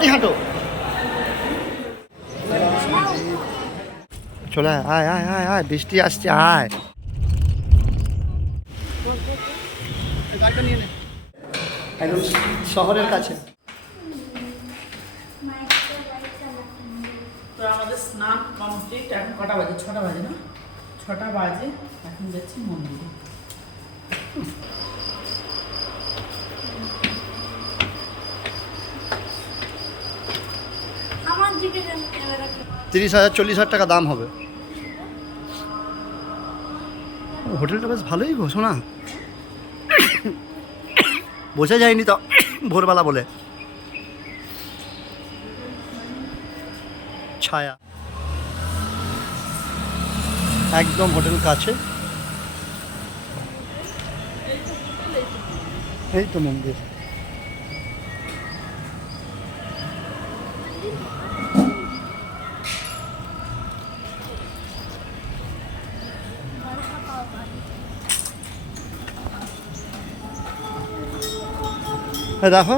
তাড়াতাড়ি হাঁটো। চলে আয় আয় আয় আয় বৃষ্টি আসছে আয়। একদম শহরের কাছে। তো আমাদের স্নান কমপ্লিট এখন কটা বাজে? ছটা বাজে না? ছটা বাজে এখন যাচ্ছি মন্দিরে আমার দিকে যেন ক্যামেরা তিরিশ হাজার, চল্লিশ হাজার টাকা দাম হবে। হোটেলটা বেশ ভালোই শোনা। বোঝা যায়নি তো, ভোরবেলা বলে। ছায়া। একদম হোটেল কাছে। এই তো মন্দির। দেখো।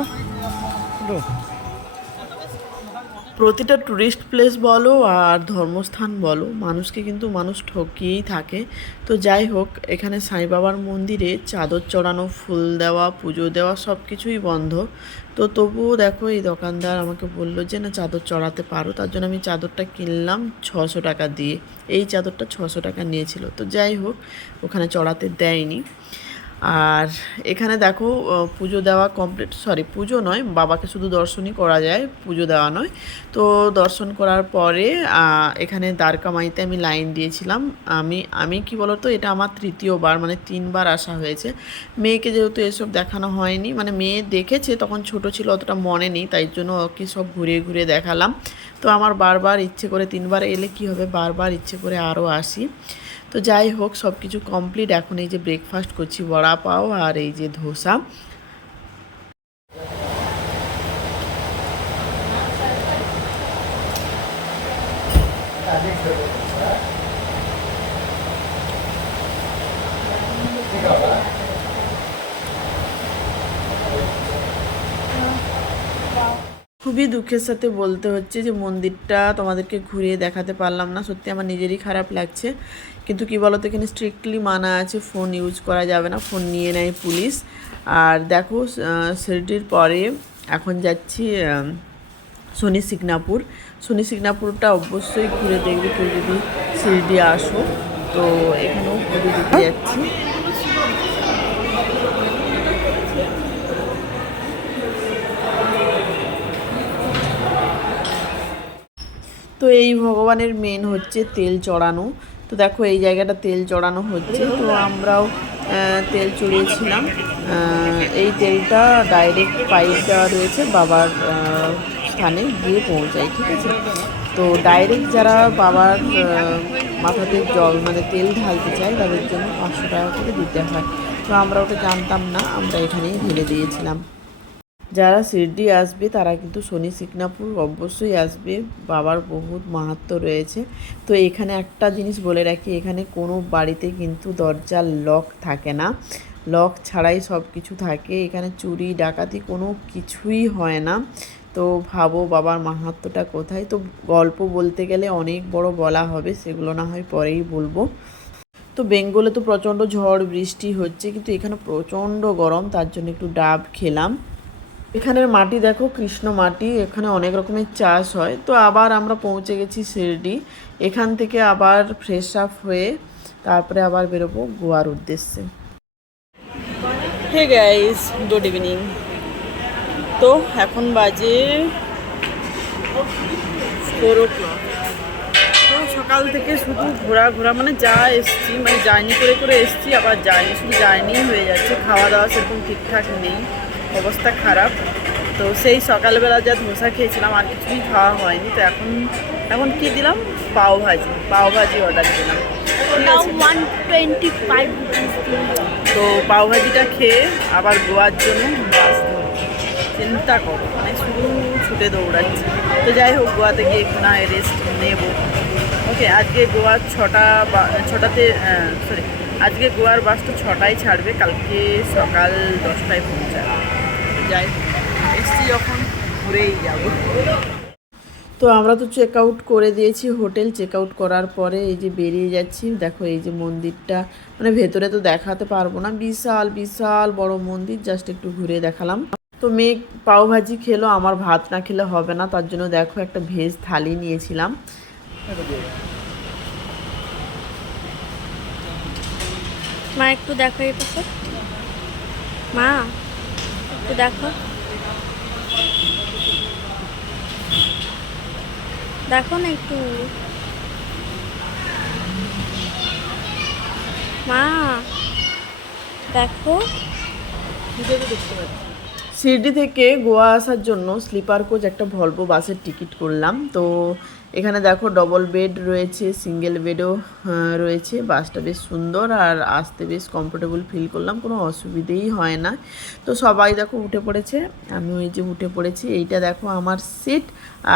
প্রতিটা টুরিস্ট প্লেস বলো আর ধর্মস্থান বলো, মানুষকে কিন্তু মানুষ ঠকিয়েই থাকে। তো যাই হোক, এখানে সাই বাবার মন্দিরে চাদর চড়ানো, ফুল দেওয়া, পুজো দেওয়া সব কিছুই বন্ধ। তো তবুও দেখো, এই দোকানদার আমাকে বলল যে, না, চাদর চড়াতে পারো। তার জন্য আমি চাদরটা কিনলাম ছশো টাকা দিয়ে। এই চাদরটা ছশো টাকা নিয়েছিল। তো যাই হোক, ওখানে চড়াতে দেয়নি। আর এখানে দেখো পুজো দেওয়া কমপ্লিট সরি পুজো নয়, বাবাকে শুধু দর্শনই করা যায়, পুজো দেওয়া নয়। তো দর্শন করার পরে এখানে দ্বারকামাইতে আমি লাইন দিয়েছিলাম। আমি আমি কি বলতো, এটা আমার তৃতীয়বার মানে তিনবার আসা হয়েছে। মেয়েকে যেহেতু এসব দেখানো হয়নি মানে মেয়ে দেখেছে, তখন ছোট ছিল, অতটা মনে নেই, তাই জন্য ওকে সব ঘুরিয়ে ঘুরিয়ে দেখালাম। তো আমার বারবার ইচ্ছে করে তিনবার এলে কি হবে, বারবার ইচ্ছে করে আরও আসি। তো যাই হোক সব কিছু কমপ্লিট এখন এই যে ব্রেকফাস্ট করছি, বড়া পাও আর এই যে ধোসা। খুবই দুঃখের সাথে বলতে হচ্ছে যে মন্দিরটা তোমাদেরকে ঘুরিয়ে দেখাতে পারলাম না। সত্যি আমার নিজেরই খারাপ লাগছে। কিন্তু কি বলতো, এখানে স্ট্রিক্টলি মানা আছে ফোন ইউজ করা যাবে না। ফোন নিয়ে নেয় পুলিশ। আর দেখো শিরডির পরে এখন যাচ্ছি শনি সিগনাপুর। শনি সিগনাপুরটা অবশ্যই ঘুরে দেখবে কেউ যদি শিরডি আসো। তো এখানেও ঘুরে দিতে যাচ্ছি। তো এই ভগবানের মেন হচ্ছে তেল চড়ানো। তো দেখো এই জায়গাটা তেল চড়ানো হচ্ছে। তো আমরাও তেল চড়িয়েছিলাম। এই তেলটা ডাইরেক্ট পাইপ দেওয়া রয়েছে বাবার স্থানে গিয়ে পৌঁছায়, ঠিক আছে? তো ডাইরেক্ট যারা বাবার মাথাতে জল মানে তেল ঢালতে চায়, তাদের জন্য পাঁচশো টাকা করে দিতে হয়। তো আমরা ওটা জানতাম না, আমরা এখানেই ঢেলে দিয়েছিলাম। যারা শিরডি আসবে, তারা কিন্তু শনি সিকনাপুর অবশ্যই আসবে। বাবার বহুত মাহাত্ম রয়েছে। তো এখানে একটা জিনিস বলে রাখি, এখানে কোনো বাড়িতে কিন্তু দরজার লক থাকে না। লক ছাড়াই সব কিছু থাকে। এখানে চুরি, ডাকাতি কোনো কিছুই হয় না। তো ভাবো বাবার মাহাত্মটা কোথায়। তো গল্প বলতে গেলে অনেক বড় বলা হবে, সেগুলো না হয় পরেই বলব। তো বেঙ্গলে তো প্রচণ্ড ঝড়, বৃষ্টি হচ্ছে, কিন্তু এখানে প্রচণ্ড গরম, তার জন্য একটু ডাব খেলাম। এখানের মাটি দেখো, কৃষ্ণ মাটি, এখানে অনেক রকমের চাষ হয়। তো আবার আমরা পৌঁছে গেছি শিরডি। এখান থেকে আবার ফ্রেশ আপ হয়ে তারপরে আবার বেরোবো গোয়ার উদ্দেশ্যে। হে গুড ইভিনিং তো এখন বাজে তো সকাল থেকে শুধু ঘোরা ঘোরা মানে যা এসছি মানে জার্নি করে করে এসছি, আবার জার্নি শুধু জার্নি হয়ে যাচ্ছে। খাওয়া দাওয়া সেরকম ঠিকঠাক নেই। অবস্থা খারাপ। তো সেই সকালবেলা যা ধোসা খেয়েছিলাম আর কিছুই খাওয়া হয়নি। তো এখন এখন কি দিলাম? পাও ভাজি। পাও ভাজি অর্ডার দিলাম। তো পাও ভাজিটা খেয়ে আবার গোয়ার জন্য বাস চিন্তা করো মানে শুধু ছুটে দৌড়াচ্ছি। তো যাই হোক গোয়াতে গিয়ে একটু না রেস্ট নেব। ওকে আজকে গোয়ার ছটা বা ছটাতে সরি আজকে গোয়ার বাসটা ছটায় ছাড়বে কালকে সকাল দশটায় পৌঁছাবে। হোক এসছি যখন ঘুরেই যাব। তো আমরা তো চেক আউট করে দিয়েছি হোটেল। চেক আউট করার পরে এই যে বেরিয়ে যাচ্ছি দেখো এই যে মন্দিরটা। মানে ভেতরে তো দেখাতে পারব না। বিশাল বিশাল বড় মন্দির জাস্ট একটু ঘুরে দেখালাম। তো মেয়ে পাওভাজি খেলো আমার ভাত না খেলে হবে না। তার জন্য দেখো একটা ভেজ থালি নিয়েছিলাম। মা একটু দেখো এই পাশে। মা একটু দেখো। দেখো না একটু। মা দেখো। শিরডি থেকে গোয়া আসার জন্য স্লিপার কোচ একটা ভলভো বাসের টিকিট করলাম। তো এখানে দেখো ডবল বেড রয়েছে সিঙ্গেল বেডও রয়েছে। বাসটা বেশ সুন্দর আর আসতে বেশ কমফোর্টেবল ফিল করলাম, কোনো অসুবিধেই হয় না। তো সবাই দেখো উঠে পড়েছে, আমি ওই যে উঠে পড়েছি, এইটা দেখো আমার সিট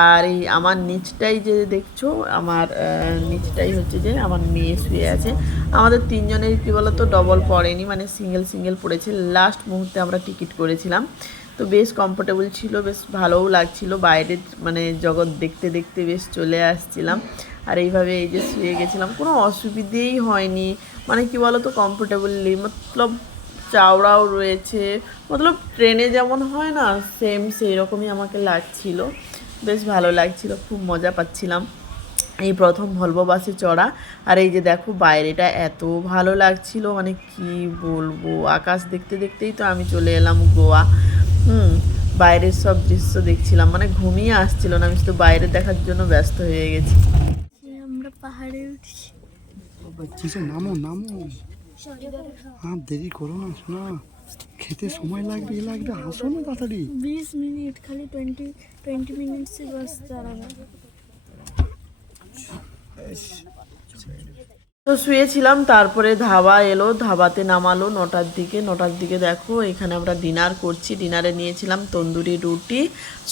আর এই আমার নিচটাই যে দেখছ, আমার নিচটাই হচ্ছে যে আমার মেয়ে শুয়ে আছে। আমাদের তিনজনের কী বলতো ডবল পড়েনি মানে সিঙ্গেল সিঙ্গেল পড়েছে। লাস্ট মুহূর্তে আমরা টিকিট করেছিলাম। তো বেশ কমফোর্টেবল ছিল, বেশ ভালোও লাগছিল। বাইরের মানে জগৎ দেখতে দেখতে বেশ চলে আসছিলাম। আর এইভাবে এই যে শুয়ে গেছিলাম, কোনো অসুবিধেই হয়নি। মানে কি বলো বলতো কমফোর্টেবলি মতলব চাওড়াও রয়েছে। মতলব ট্রেনে যেমন হয় না সেম সেই রকমই আমাকে লাগছিল। বেশ ভালো লাগছিল, খুব মজা পাচ্ছিলাম। এই প্রথম ভলভো বাসে চড়া। আর এই যে দেখো, বাইরেটা এত ভালো লাগছিল। মানে কি বলব, আকাশ দেখতে দেখতেই তো আমি চলে এলাম গোয়া। হুম বাইরের সব দৃশ্য দেখছিলাম। মানে ঘুমিয়ে আসছিল না আমি শুধু বাইরে দেখার জন্য ব্যস্ত হয়ে গেছি। আমরা পাহাড়ে উঠছি। নামো নামো। আর দেরি করো না শোনা। খেতে সময় লাগবে এ লাগবে আসো না তাড়াতাড়ি। বিশ মিনিট খালি টোয়েন্টি টোয়েন্টি মিনিটসে বাস দাঁড়াবে। তো শুয়েছিলাম, তারপরে ধাবা এলো, ধাবাতে নামালো, নটার দিকে নটার দিকে দেখো, এখানে আমরা ডিনার করছি। ডিনারে নিয়েছিলাম তন্দুরি রুটি,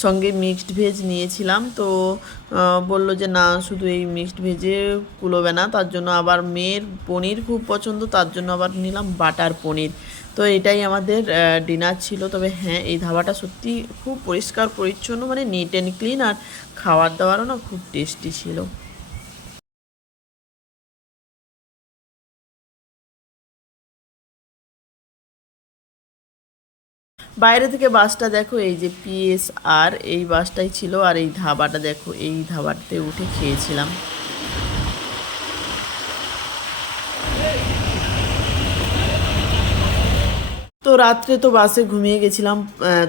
সঙ্গে মিক্সড ভেজ নিয়েছিলাম। তো বলল যে না, শুধু এই মিক্সড ভেজে কুলোবে না, তার জন্য আবার মেয়ের পনির খুব পছন্দ, তার জন্য আবার নিলাম বাটার পনির। তো এটাই আমাদের ডিনার ছিল। তবে হ্যাঁ এই ধাবাটা সত্যি খুব পরিষ্কার, পরিচ্ছন্ন মানে নিট অ্যান্ড ক্লিন আর খাবার দাবারও না খুব টেস্টি ছিল। বাইরে থেকে বাসটা দেখো, এই যে পিএসআর এই বাসটাই ছিল আর এই ধাবাটা দেখো, এই ধাবাতে উঠে খেয়েছিলাম। রাত্রে তো বাসে ঘুমিয়ে গেছিলাম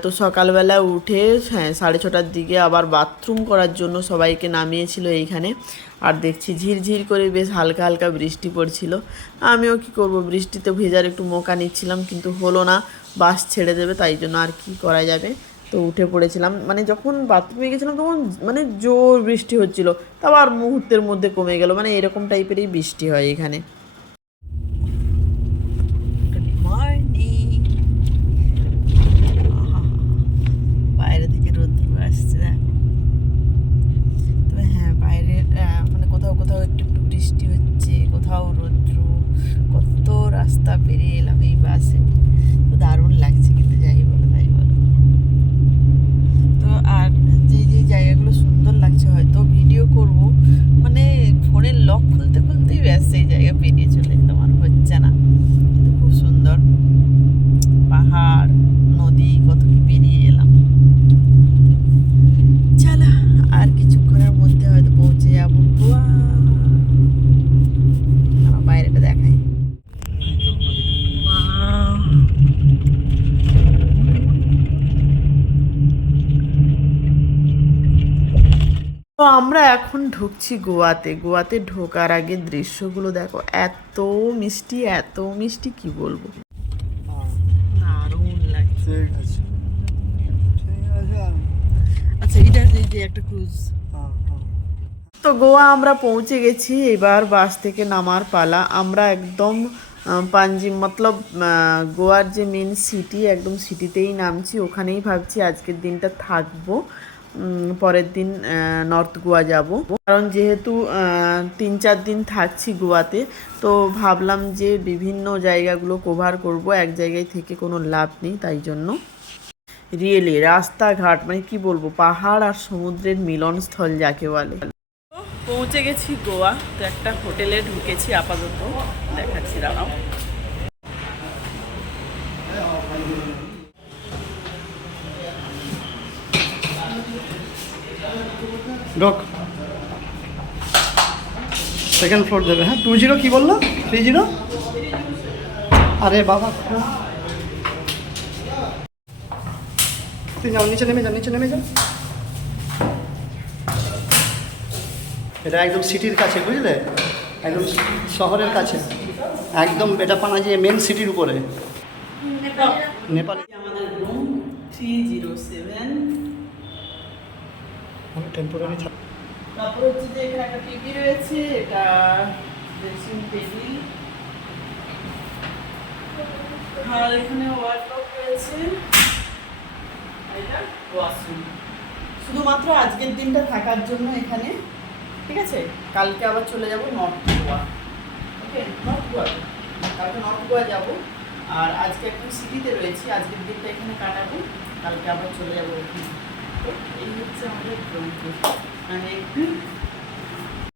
তো সকালবেলা উঠে হ্যাঁ সাড়ে ছটার দিকে আবার বাথরুম করার জন্য সবাইকে নামিয়েছিল এইখানে। আর দেখছি ঝিরঝির করে বেশ হালকা হালকা বৃষ্টি পড়ছিল। আমিও কি করব, বৃষ্টিতে ভেজার একটু মোকা নিচ্ছিলাম, কিন্তু হলো না, বাস ছেড়ে দেবে, তাই জন্য আর কি করা যাবে। তো উঠে পড়েছিলাম মানে যখন বাথরুমে গেছিলাম তখন মানে জোর বৃষ্টি হচ্ছিল তারপর মুহূর্তের মধ্যে কমে গেল মানে এরকম টাইপেরই বৃষ্টি হয় এখানে গুড মর্নিং বাইরে থেকে রোদ্র আসছে দেখো তবে হ্যাঁ বাইরের আহ, মানে কোথাও কোথাও একটু একটু বৃষ্টি হচ্ছে কোথাও রৌদ্র কত রাস্তা পেরিয়ে এলাম এই বাসে তো দারুণ লাগছে কিন্তু যাই বলো তাই বলো তো আর যে যে জায়গাগুলো সুন্দর লাগছে হয়তো ভিডিও করব মানে ফোনের লক খুলতে খুলতেই ব্যাস সেই জায়গা পেরিয়ে চলে এলাম আর হচ্ছে না কিন্তু খুব সুন্দর পাহাড় নদী কত কি পেরিয়ে এলাম চলো আর কিছুক্ষণের মধ্যে হয়তো পৌঁছে যাব গোয়া আমার বাইরেটা দেখাই তো আমরা এখন ঢুকছি গোয়াতে। গোয়াতে ঢোকার আগে দৃশ্যগুলো দেখো। এত মিষ্টি এত মিষ্টি কি বলব? দারুণ লাগছে। আচ্ছা এটা একটা ক্রুজ হ্যাঁ হ্যাঁ। তো গোয়া আমরা পৌঁছে গেছি এবার বাস থেকে নামার পালা। আমরা একদম পাঞ্জি মতলব গোয়ার যে মেন সিটি একদম সিটিতেই নামছি। ওখানেই ভাবছি আজকের দিনটা থাকব। পরের দিন নর্থ গোয়া যাব। কারণ যেহেতু তিন চার দিন থাকছি গোয়াতে, তো ভাবলাম যে বিভিন্ন জায়গাগুলো কভার করব, এক জায়গায় থেকে কোনো লাভ নেই, তাই জন্য। রিয়েলি রাস্তাঘাট মানে কি বলব, পাহাড় আর সমুদ্রের মিলনস্থল যাকে বলে। পৌঁছে গেছি গোয়া, তো একটা হোটেলে ঢুকেছি আপাতত। দেখাচ্ছি, দাঁড়াও। ডক সেকেন্ড ফ্লোর দেবে হ্যাঁ? টু জিরো কী বলল? থ্রি জিরো আরে বাবা। তুই যাও নিচে নেমে যাও নিচে নেমে যাও। এটা একদম সিটির কাছে বুঝলে? একদম শহরের কাছে। একদম এটা পানা যে মেন সিটির উপরে। নেপালে। আমাদের room three zero seven temporary তারপর হচ্ছে যে এখানে একটা টিভি রয়েছে, এটা ড্রেসিং টেবিল আর এখানে ওয়ার্ডরোব রয়েছে। এটা ওয়াশরুম। শুধুমাত্র আজকের দিনটা থাকার জন্য এখানে, ঠিক আছে? কালকে আবার চলে যাব north Goa. Okay, north Goa. কালকে নর্থ গোয়া যাব। আর আজকে একটু সিটিতে রয়েছি, আজকের দিনটা এখানে কাটাবো। কালকে আবার চলে যাব ওখানে এই হচ্ছে আমাদের রুম মানে একটু